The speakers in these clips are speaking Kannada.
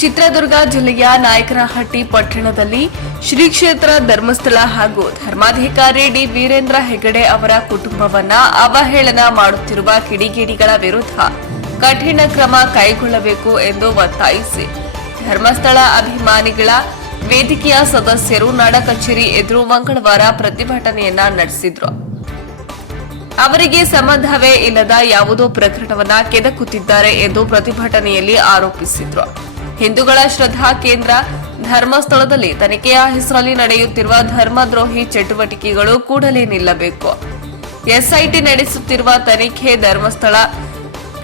ಚಿತ್ರದುರ್ಗ ಜಿಲ್ಲೆಯ ನಾಯಕನಹಟ್ಟಿ ಪಟ್ಟಣದಲ್ಲಿ ಶ್ರೀ ಕ್ಷೇತ್ರ ಧರ್ಮಸ್ಥಳ ಹಾಗೂ ಧರ್ಮಾಧಿಕಾರಿ ಡಿ ವೀರೇಂದ್ರ ಹೆಗಡೆ ಅವರ ಕುಟುಂಬವನ್ನ ಅವಹೇಳನ ಮಾಡುತ್ತಿರುವ ಕಿಡಿಗೇಡಿಗಳ ವಿರುದ್ಧ ಕಠಿಣ ಕ್ರಮ ಕೈಗೊಳ್ಳಬೇಕು ಎಂದು ಒತ್ತಾಯಿಸಿ ಧರ್ಮಸ್ಥಳ ಅಭಿಮಾನಿಗಳ ವೇದಿಕೆಯ ಸದಸ್ಯರು ನಾಡ ಕಚೇರಿ ಎದುರು ಮಂಗಳವಾರ ಪ್ರತಿಭಟನೆಯನ್ನ ನಡೆಸಿದ್ರು. ಅವರಿಗೆ ಸಂಬಂಧವೇ ಇಲ್ಲದ ಯಾವುದೋ ಪ್ರಕರಣವನ್ನ ಕೆದಕುತ್ತಿದ್ದಾರೆ ಎಂದು ಪ್ರತಿಭಟನೆಯಲ್ಲಿ ಆರೋಪಿಸಿದ್ರು. ಹಿಂದೂಗಳ ಶ್ರದ್ಧಾ ಕೇಂದ್ರ ಧರ್ಮಸ್ಥಳದಲ್ಲಿ ತನಿಖೆಯ ಹೆಸರಲ್ಲಿ ನಡೆಯುತ್ತಿರುವ ಧರ್ಮದ್ರೋಹಿ ಚಟುವಟಿಕೆಗಳು ಕೂಡಲೇ ನಿಲ್ಲಬೇಕು. ಎಸ್ಐಟಿ ನಡೆಸುತ್ತಿರುವ ತನಿಖೆ ಧರ್ಮಸ್ಥಳ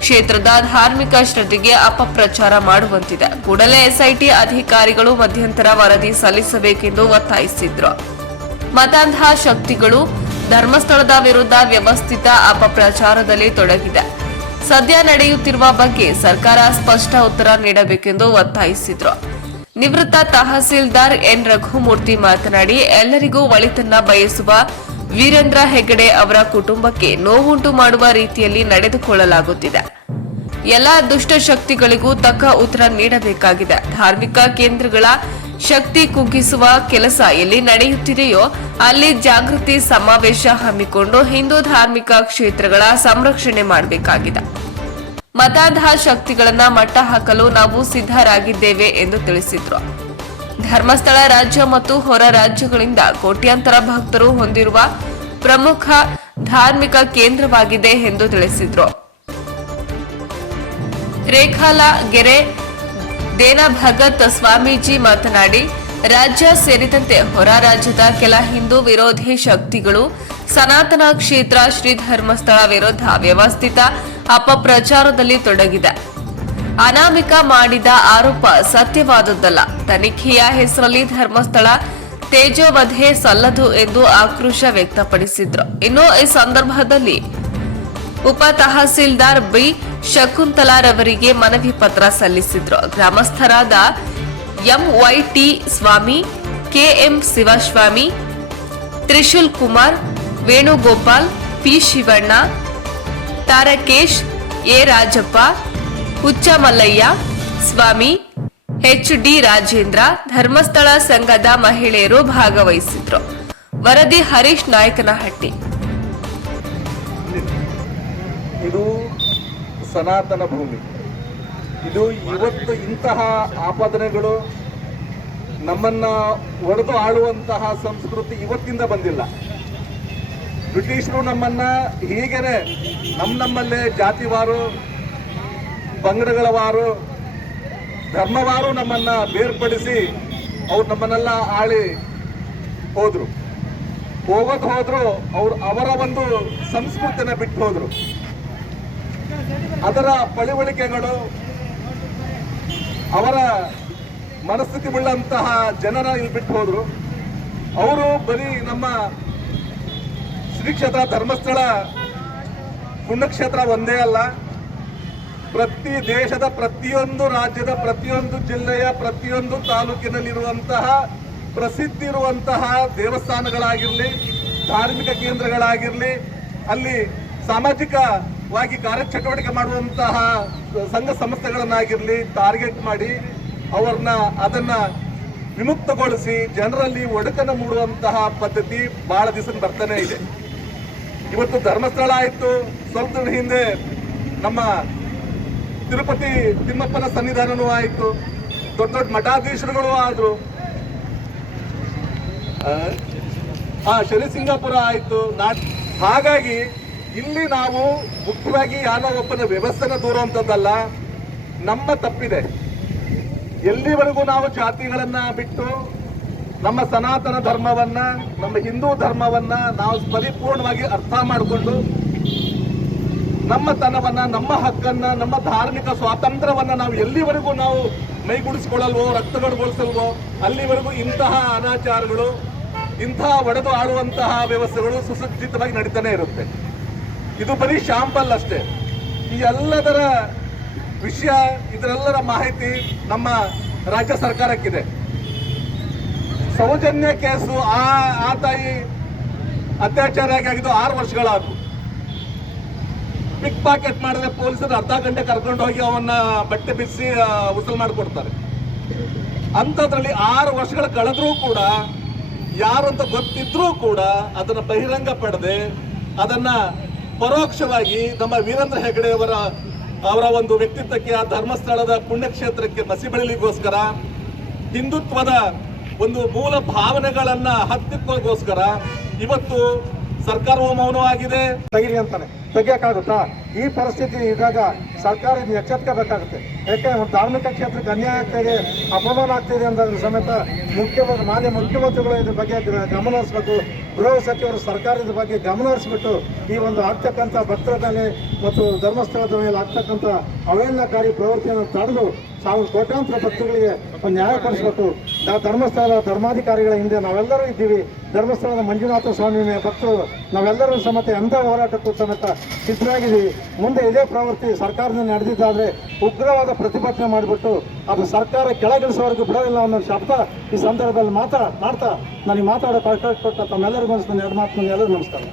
ಕ್ಷೇತ್ರದ ಧಾರ್ಮಿಕ ಶ್ರದ್ಧೆಗೆ ಅಪಪ್ರಚಾರ ಮಾಡುವಂತಿದೆ. ಕೂಡಲೇ ಎಸ್ಐಟಿ ಅಧಿಕಾರಿಗಳು ಮಧ್ಯಂತರ ವರದಿ ಸಲ್ಲಿಸಬೇಕೆಂದು ಒತ್ತಾಯಿಸಿದ್ರು. ಮತಾಂಧ ಶಕ್ತಿಗಳು ಧರ್ಮಸ್ಥಳದ ವಿರುದ್ಧ ವ್ಯವಸ್ಥಿತ ಅಪಪ್ರಚಾರದಲ್ಲಿ ತೊಡಗಿದೆ. ಸದ್ಯ ನಡೆಯುತ್ತಿರುವ ಬಗ್ಗೆ ಸರ್ಕಾರ ಸ್ಪಷ್ಟ ಉತ್ತರ ನೀಡಬೇಕೆಂದು ಒತ್ತಾಯಿಸಿದ್ರು. ನಿವೃತ್ತ ತಹಸೀಲ್ದಾರ್ ಎನ್. ರಘುಮೂರ್ತಿ ಮಾತನಾಡಿ, ಎಲ್ಲರಿಗೂ ಒಳಿತನ್ನ ಬಯಸುವ ವೀರೇಂದ್ರ ಹೆಗಡೆ ಅವರ ಕುಟುಂಬಕ್ಕೆ ನೋವುಂಟು ಮಾಡುವ ರೀತಿಯಲ್ಲಿ ನಡೆದುಕೊಳ್ಳಲಾಗುತ್ತಿದೆ. ಎಲ್ಲಾ ದುಷ್ಟ ಶಕ್ತಿಗಳಿಗೂ ತಕ್ಕ ಉತ್ತರ ನೀಡಬೇಕಾಗಿದೆ. ಧಾರ್ಮಿಕ ಕೇಂದ್ರಗಳ ಶಕ್ತಿ ಕುಗ್ಗಿಸುವ ಕೆಲಸ ಎಲ್ಲಿ ನಡೆಯುತ್ತಿದೆಯೋ ಅಲ್ಲಿ ಜಾಗೃತಿ ಸಮಾವೇಶ ಹಮ್ಮಿಕೊಂಡು ಹಿಂದೂ ಧಾರ್ಮಿಕ ಕ್ಷೇತ್ರಗಳ ಸಂರಕ್ಷಣೆ ಮಾಡಬೇಕಾಗಿದೆ. ಮತಾಂಧ ಶಕ್ತಿಗಳನ್ನ ಮಟ್ಟ ಹಾಕಲು ನಾವು ಸಿದ್ಧರಾಗಿದ್ದೇವೆ ಎಂದು ತಿಳಿಸಿದ್ರು. ಧರ್ಮಸ್ಥಳ ರಾಜ್ಯ ಮತ್ತು ಹೊರ ರಾಜ್ಯಗಳಿಂದ ಕೋಟ್ಯಾಂತರ ಭಕ್ತರು ಹೊಂದಿರುವ ಪ್ರಮುಖ ಧಾರ್ಮಿಕ ಕೇಂದ್ರವಾಗಿದೆ ಎಂದು ತಿಳಿಸಿದ್ರು. ರೇಖಾಲ ಗೆರೆ ದೇನ ಭಗತ್ ಸ್ವಾಮೀಜಿ ಮಾತನಾಡಿ, ರಾಜ್ಯ ಸೇರಿದಂತೆ ಹೊರ ರಾಜ್ಯದ ಕೆಲ ಹಿಂದೂ ವಿರೋಧಿ ಶಕ್ತಿಗಳು ಸನಾತನ ಕ್ಷೇತ್ರ ಶ್ರೀ ಧರ್ಮಸ್ಥಳ ವಿರುದ್ಧ ವ್ಯವಸ್ಥಿತ ಅಪಪ್ರಚಾರದಲ್ಲಿ ತೊಡಗಿದೆ. ಅನಾಮಿಕ ಮಾಡಿದ ಆರೋಪ ಸತ್ಯವಾದದ್ದಲ್ಲ. ತನಿಖೆಯ ಹೆಸರಲ್ಲಿ ಧರ್ಮಸ್ಥಳ ತೇಜೋವಧೆ ಸಲ್ಲದು ಎಂದು ಆಕ್ರೋಶ ವ್ಯಕ್ತಪಡಿಸಿದ್ರು. ಇನ್ನು ಈ ಸಂದರ್ಭದಲ್ಲಿ ಉಪ ತಹಸೀಲ್ದಾರ್ ಬಿ ಶಕುಂತಲಾರವರಿಗೆ ಮನವಿ ಪತ್ರ ಸಲ್ಲಿಸಿದ್ರು. ಗ್ರಾಮಸ್ಥರಾದ MYT Swamy, KM Shivaswamy, Trishul Kumar, Venugopal, P Shivanna, Tarakesh, A Rajappa, Huchchamallaiah, Swamy, H D Rajendra, Dharmasthala ಸಂಘದ ಮಹಿಳೆಯರು ಭಾಗವಹಿಸಿದ್ರು. ವರದಿ ಹರೀಶ್ ನಾಯಕನಹಟ್ಟಿ. ಇದು ಸನಾತನ ಭೂಮಿ. ಇದು ಇವತ್ತು ಇಂತಹ ಆಪಾದನೆಗಳು ನಮ್ಮನ್ನ ಒಡೆದು ಆಳುವಂತಹ ಸಂಸ್ಕೃತಿ ಇವತ್ತಿಂದ ಬಂದಿಲ್ಲ. ಬ್ರಿಟಿಷರು ನಮ್ಮನ್ನ ಹೀಗೇನೆ ನಮ್ಮ ನಮ್ಮಲ್ಲೇ ಜಾತಿವಾರು, ಪಂಗಡಗಳವಾರು, ಧರ್ಮವಾರು ನಮ್ಮನ್ನ ಬೇರ್ಪಡಿಸಿ ಅವ್ರು ನಮ್ಮನ್ನೆಲ್ಲ ಆಳಿ ಹೋದ್ರು. ಹೋಗೋದು ಹೋದ್ರು ಅವ್ರು ಅವರ ಒಂದು ಸಂಸ್ಕೃತಿನ ಬಿಟ್ಟು ಹೋದ್ರು. ಅದರ ಪಳಿವಳಿಕೆಗಳು ಅವರ ಮನಸ್ಥಿತಿ ಉಳ್ಳಂತಹ ಜನರ ಇಲ್ಲಿ ಬಿಟ್ಟು ಹೋದ್ರು ಅವರು ಬರೀ ನಮ್ಮ ಶ್ರೀ ಕ್ಷೇತ್ರ ಧರ್ಮಸ್ಥಳ ಪುಣ್ಯಕ್ಷೇತ್ರ ಒಂದೇ ಅಲ್ಲ. ಪ್ರತಿ ದೇಶದ ಪ್ರತಿಯೊಂದು ರಾಜ್ಯದ ಪ್ರತಿಯೊಂದು ಜಿಲ್ಲೆಯ ಪ್ರತಿಯೊಂದು ತಾಲೂಕಿನಲ್ಲಿರುವಂತಹ ಪ್ರಸಿದ್ಧಿ ಇರುವಂತಹ ದೇವಸ್ಥಾನಗಳಾಗಿರಲಿ, ಧಾರ್ಮಿಕ ಕೇಂದ್ರಗಳಾಗಿರಲಿ, ಅಲ್ಲಿ ಸಾಮಾಜಿಕವಾಗಿ ಕಾರ್ಯಚಟುವಟಿಕೆ ಮಾಡುವಂತಹ ಸಂಘ ಸಂಸ್ಥೆಗಳನ್ನಾಗಿರಲಿ ಟಾರ್ಗೆಟ್ ಮಾಡಿ ಅವ್ರನ್ನ ಅದನ್ನ ವಿಮುಕ್ತಗೊಳಿಸಿ ಜನರಲ್ಲಿ ಒಡಕನ ಮೂಡುವಂತಹ ಪದ್ಧತಿ ಬಹಳ ದಿವಸ ಬರ್ತಾನೆ ಇದೆ. ಇವತ್ತು ಧರ್ಮಸ್ಥಳ ಆಯಿತು. ಸ್ವಲ್ಪ ಹಿಂದೆ ನಮ್ಮ ತಿರುಪತಿ ತಿಮ್ಮಪ್ಪನ ಸನ್ನಿಧಾನನೂ ಆಯಿತು. ದೊಡ್ಡ ದೊಡ್ಡ ಮಠಾಧೀಶರುಗಳು ಆದ್ರು. ಆ ಶನಿಸಿಂಗಾಪುರ ಆಯಿತು. ನಾ ಹಾಗಾಗಿ ಇಲ್ಲಿ ನಾವು ಮುಖ್ಯವಾಗಿ ಯಾರೋ ಒಬ್ಬನ ವ್ಯವಸ್ಥೆನ ದೂರುವಂಥದ್ದಲ್ಲ ನಮ್ಮ ತಪ್ಪಿದೆ. ಎಲ್ಲಿವರೆಗೂ ನಾವು ಜಾತಿಗಳನ್ನ ಬಿಟ್ಟು ನಮ್ಮ ಸನಾತನ ಧರ್ಮವನ್ನ, ನಮ್ಮ ಹಿಂದೂ ಧರ್ಮವನ್ನ ನಾವು ಪರಿಪೂರ್ಣವಾಗಿ ಅರ್ಥ ಮಾಡಿಕೊಂಡು ನಮ್ಮ ತನವನ್ನ, ನಮ್ಮ ಹಕ್ಕನ್ನ, ನಮ್ಮ ಧಾರ್ಮಿಕ ಸ್ವಾತಂತ್ರ್ಯವನ್ನ ನಾವು ಎಲ್ಲಿವರೆಗೂ ನಾವು ಮೈಗೂಡಿಸಿಕೊಳ್ಳಲ್ವೋ ರಕ್ತಗಡುಗೊಳಿಸಲ್ವೋ ಅಲ್ಲಿವರೆಗೂ ಇಂತಹ ಅನಾಚಾರಗಳು, ಇಂತಹ ಒಡೆದು ಆಡುವಂತಹ ವ್ಯವಸ್ಥೆಗಳು ಸುಸಜ್ಜಿತವಾಗಿ ನಡೀತಾನೆ ಇರುತ್ತೆ. ಇದು ಬರೀ ಶಾಂಪಲ್ ಅಷ್ಟೇ. ಈ ಎಲ್ಲದರ ವಿಷಯ ಇದರೆಲ್ಲರ ಮಾಹಿತಿ ನಮ್ಮ ರಾಜ್ಯ ಸರ್ಕಾರಕ್ಕಿದೆ. ಸೌಜನ್ಯ ಕೇಸು ಆ ಆ ತಾಯಿ ಅತ್ಯಾಚಾರ ಆಗಿದ್ದು ಆರು ವರ್ಷಗಳಾದವು ಪಿಕ್ ಪಾಕೆಟ್ ಮಾಡಿದ್ರೆ ಪೊಲೀಸರು ಅರ್ಧ ಗಂಟೆ ಕರ್ಕೊಂಡು ಹೋಗಿ ಅವನ್ನ ಬಟ್ಟೆ ಬಿಸಿ ಉಸಲ್ ಮಾಡಿಕೊಡ್ತಾರೆ. ಅಂಥದ್ರಲ್ಲಿ ಆರು ವರ್ಷಗಳ ಕಳೆದ್ರೂ ಕೂಡ, ಯಾರು ಅಂತ ಗೊತ್ತಿದ್ರೂ ಕೂಡ ಅದನ್ನ ಬಹಿರಂಗ ಪಡೆದೆ, ಅದನ್ನ ಪರೋಕ್ಷವಾಗಿ ನಮ್ಮ ವೀರೇಂದ್ರ ಹೆಗಡೆ ಅವರ ಅವರ ಒಂದು ವ್ಯಕ್ತಿತ್ವಕ್ಕೆ, ಆ ಧರ್ಮಸ್ಥಳದ ಪುಣ್ಯಕ್ಷೇತ್ರಕ್ಕೆ ಮಸಿ ಬೆಳಿಲಿಗೋಸ್ಕರ ಹಿಂದುತ್ವದ ಒಂದು ಮೂಲ ಭಾವನೆಗಳನ್ನ ಹತ್ತಿಕ್ಕೋಸ್ಕರ ಇವತ್ತು ಸರ್ಕಾರವು ಮೌನವಾಗಿದೆ. ತೆಗಿರಿ ಅಂತಾನೆ. ತೆಗಿಯಕ್ಕಾಗುತ್ತಾ ಈ ಪರಿಸ್ಥಿತಿ ಇದ್ದಾಗ ಸರ್ಕಾರ ಇದನ್ನ ಎಚ್ಚೆತ್ಕೋಬೇಕಾಗುತ್ತೆ. ಯಾಕೆಂದ್ರೆ ಒಂದು ಧಾರ್ಮಿಕ ಕ್ಷೇತ್ರಕ್ಕೆ ಅನ್ಯಾಯ ಆಗ್ತಾ ಇದೆ ಅಪಮಾನ ಆಗ್ತಿದೆ ಅಂದಾಗ ಸಮೇತ ಮುಖ್ಯಮಂತ್ರಿ, ಮಾನ್ಯ ಮುಖ್ಯಮಂತ್ರಿಗಳು ಇದ್ರ ಬಗ್ಗೆ ಗಮನ ಹರಿಸ್ಬೇಕು. ಗೃಹ ಸಚಿವರು ಸರ್ಕಾರದ ಬಗ್ಗೆ ಗಮನ ಹರಿಸ್ಬಿಟ್ಟು ಈ ಒಂದು ಆಗ್ತಕ್ಕಂಥ ಭಕ್ತರ ಮತ್ತು ಧರ್ಮಸ್ಥಳದ ಮೇಲೆ ಆಗ್ತಕ್ಕಂಥ ಅವೇಳನಕಾರಿ ಪ್ರವೃತ್ತಿಯನ್ನು ತಡೆದು ಸಾವಿರ ಕೋಟ್ಯಾಂತರ ಭಕ್ತರಿಗೆ ಒಂದು ನ್ಯಾಯ ಕೊಡಿಸ್ಬೇಕು. ನಾವು ಧರ್ಮಸ್ಥಳದ ಧರ್ಮಾಧಿಕಾರಿಗಳ ಹಿಂದೆ ನಾವೆಲ್ಲರೂ ಇದ್ದೀವಿ. ಧರ್ಮಸ್ಥಳದ ಮಂಜುನಾಥ ಸ್ವಾಮಿ ಭಕ್ತರು, ನಾವೆಲ್ಲರೂ ಸಮೇತ ಎಂಥ ಹೋರಾಟಕ್ಕೂ ಸಮೇತ ಸಿದ್ಧರಾಗಿದ್ದೀವಿ. ಮುಂದೆ ಇದೇ ಪ್ರವೃತ್ತಿ ಸರ್ಕಾರದಿಂದ ನಡೆದಿದ್ದಾದರೆ ಉಗ್ರವಾದ ಪ್ರತಿಭಟನೆ ಮಾಡಿಬಿಟ್ಟು ಅದು ಸರ್ಕಾರ ಕೆಳಗಿಳಿಸೋವರೆಗೂ ಬಿಡೋದಿಲ್ಲ ಅನ್ನೋ ಶಬ್ದ ಈ ಸಂದರ್ಭದಲ್ಲಿ ಮಾತಾ, ಮಾಡ್ತಾ, ನನಗೆ ಮಾತಾಡೋ ಅವಕಾಶ ಕೊಟ್ಟ ತಮ್ಮೆಲ್ಲರಿಗೂ ಅನಿಸ್ತಾನೆ ಎರಡು ಮಾತು ಎಲ್ಲರೂ ನಮಸ್ಕಾರ.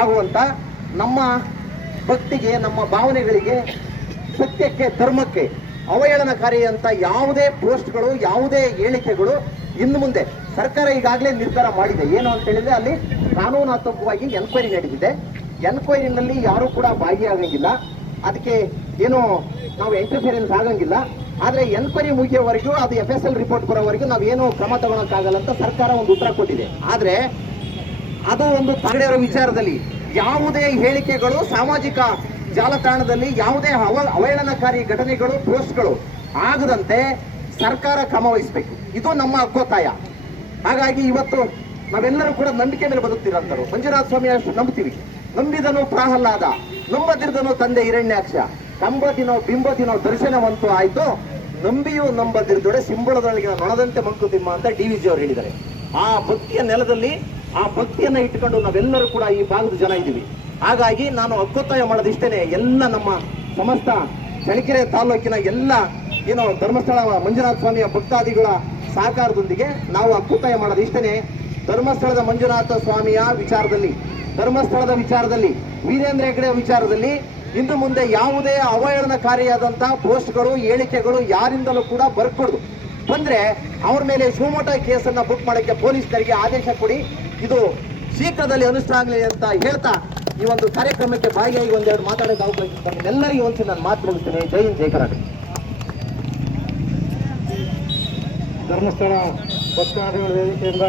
ಆಗುವಂಥ ನಮ್ಮ ಭಕ್ತಿಗೆ, ನಮ್ಮ ಭಾವನೆಗಳಿಗೆ ಸತ್ಯಕ್ಕೆ, ಧರ್ಮಕ್ಕೆ ಅವಹೇಳನಕಾರಿ ಅಂತ ಯಾವುದೇ ಪೋಸ್ಟ್ಗಳು, ಯಾವುದೇ ಹೇಳಿಕೆಗಳು ಇನ್ನು ಮುಂದೆ ಸರ್ಕಾರ ಈಗಾಗಲೇ ನಿರ್ಧಾರ ಮಾಡಿದೆ. ಏನು ಅಂತ ಹೇಳಿದ್ರೆ ಅಲ್ಲಿ ಕಾನೂನಾತ್ಮಕವಾಗಿ ಎನ್ಕ್ವೈರಿ ನಡೆದಿದೆ. ಎನ್ಕ್ವೈರಿನಲ್ಲಿ ಯಾರು ಕೂಡ ಭಾಗಿಯಾಗಂಗಿಲ್ಲ ಅದಕ್ಕೆ ಏನು ನಾವು ಇಂಟರ್ಫಿಯರೆನ್ಸ್ ಆಗಂಗಿಲ್ಲ. ಆದರೆ ಎನ್ಕ್ವೈರಿ ಮುಗಿಯೋವರೆಗೂ ಅದು ಎಫ್ ಎಸ್ ಎಲ್ ರಿಪೋರ್ಟ್ ಬರೋವರೆಗೂ ನಾವೇನು ಕ್ರಮ ತಗೊಳಕ್ಕಾಗಲ್ಲ ಅಂತ ಸರ್ಕಾರ ಒಂದು ಉತ್ತರ ಕೊಟ್ಟಿದೆ. ಆದರೆ ಅದು ಒಂದು ತಗಡೆಯವರ ವಿಚಾರದಲ್ಲಿ ಯಾವುದೇ ಹೇಳಿಕೆಗಳು ಸಾಮಾಜಿಕ ಜಾಲತಾಣದಲ್ಲಿ ಯಾವುದೇ ಅವ, ಅವಹೇಳನಕಾರಿ ಘಟನೆಗಳು, ಪೋಸ್ಟ್ಗಳು ಆಗದಂತೆ ಸರ್ಕಾರ ಕ್ರಮ ವಹಿಸಬೇಕು. ಇದು ನಮ್ಮ ಹಕ್ಕೊತ್ತಾಯ. ಹಾಗಾಗಿ ಇವತ್ತು ನಾವೆಲ್ಲರೂ ಕೂಡ ನಂಬಿಕೆ ಮೇಲೆ ಬದುಕ್ತಿರಂತರು ಮಂಜುನಾಥ ಸ್ವಾಮಿ ಅಷ್ಟು ನಂಬ್ತೀವಿ. ನಂಬಿದನು ಪ್ರಾಹ್ಲಾದ, ನಂಬದಿರ್ದನು ತಂದೆ ಹಿರಣ್ಯಾಕ್ಷ. ಕಂಬದಿನೋ ಬಿಂಬದಿನೋ ದರ್ಶನವಂತೂ ಆಯ್ತು. ನಂಬಿಯೂ ನಂಬದಿರ್ದೊಡೆ ಸಿಂಬಳದೊಳಗಿನ ನೊಣದಂತೆ ಮಂಕುತಿಮ್ಮ ಅಂತ ಡಿ ವಿ ಜಿ ಅವರು ಹೇಳಿದ್ದಾರೆ. ಆ ಭಕ್ತಿಯ ನೆಲದಲ್ಲಿ ಆ ಭಕ್ತಿಯನ್ನ ಇಟ್ಟುಕೊಂಡು ನಾವೆಲ್ಲರೂ ಕೂಡ ಈ ಭಾಗದ ಜನ ಇದ್ದೀವಿ. ಹಾಗಾಗಿ ನಾನು ಹಕ್ಕೊತ್ತಾಯ ಮಾಡೋದಿಷ್ಟೇನೆ ಎಲ್ಲ ನಮ್ಮ ಸಮಸ್ತ ಚಳ್ಳಕೆರೆ ತಾಲೂಕಿನ ಎಲ್ಲ, ಏನು ಧರ್ಮಸ್ಥಳ, ಮಂಜುನಾಥ ಸ್ವಾಮಿಯ ಭಕ್ತಾದಿಗಳ ಸಹಕಾರದೊಂದಿಗೆ ನಾವು ಹಕ್ಕೊತ್ತಾಯ ಮಾಡೋದು ಇಷ್ಟೇನೆ. ಧರ್ಮಸ್ಥಳದ ಮಂಜುನಾಥ ಸ್ವಾಮಿಯ ವಿಚಾರದಲ್ಲಿ, ಧರ್ಮಸ್ಥಳದ ವಿಚಾರದಲ್ಲಿ, ವೀರೇಂದ್ರ ಹೆಗಡೆ ವಿಚಾರದಲ್ಲಿ ಇನ್ನು ಮುಂದೆ ಯಾವುದೇ ಅವಹೇಳನಕಾರಿಯಾದಂಥ ಪೋಸ್ಟ್ಗಳು, ಹೇಳಿಕೆಗಳು ಯಾರಿಂದಲೂ ಕೂಡ ಬರ್ಕೊಡ್ದು. ಬಂದರೆ ಅವ್ರ ಮೇಲೆ ಶಿವಮೊಗ್ಗ ಕೇಸನ್ನ ಬುಕ್ ಮಾಡಕ್ಕೆ ಪೊಲೀಸರಿಗೆ ಆದೇಶ ಕೊಡಿ. ಇದು ಶೀಘ್ರದಲ್ಲಿ ಅನುಷ್ಠಾನ ಆಗಲಿ ಅಂತ ಹೇಳ್ತಾ ಈ ಒಂದು ಕಾರ್ಯಕ್ರಮಕ್ಕೆ ಭಾಗಿಯಾಗಿ ಒಂದೆರಡು ಮಾತಾಡೋಕೆ ಅವಕಾಶ. ಎಲ್ಲರಿಗೂ ಒಂದು ನಾನು ಮಾತು ಮುಗಿಸ್ತೇನೆ ಜೈ ಹಿಂದ್, ಜೈ ಕರ್ನಾಟಕ ಧರ್ಮಸ್ಥಳ ಭಕ್ತಾದಿಗಳ ವೇದಿಕೆಯಿಂದ